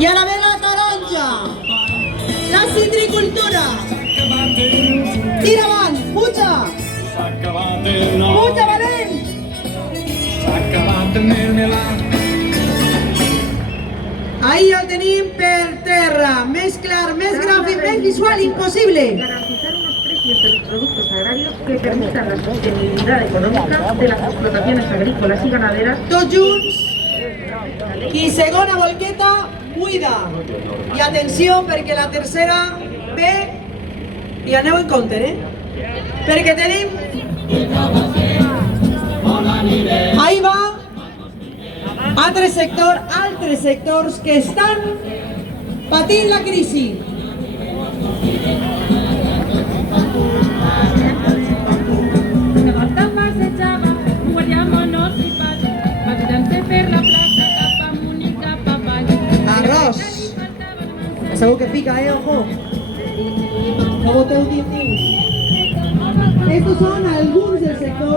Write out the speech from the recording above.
I ara ve la taronja, la citricultura. Tira avant, puja. Puja, valent. Ahí el tenim per terra, més clar, més gràfic, més visual, impossible. Garantizar unos precios de los productos agrarios que permitan la sostenibilidad económica de las explotaciones agrícolas y ganaderas. Tots junts. I segona volqueta, buida. I atenció, perquè la tercera ve, i aneu en compte, perquè tenim... Ahí va altres sectors que estan patint la crisi. Arròs. Segur que pica, ojo. No boteu 10 minuts. Estos son alguns dels sectors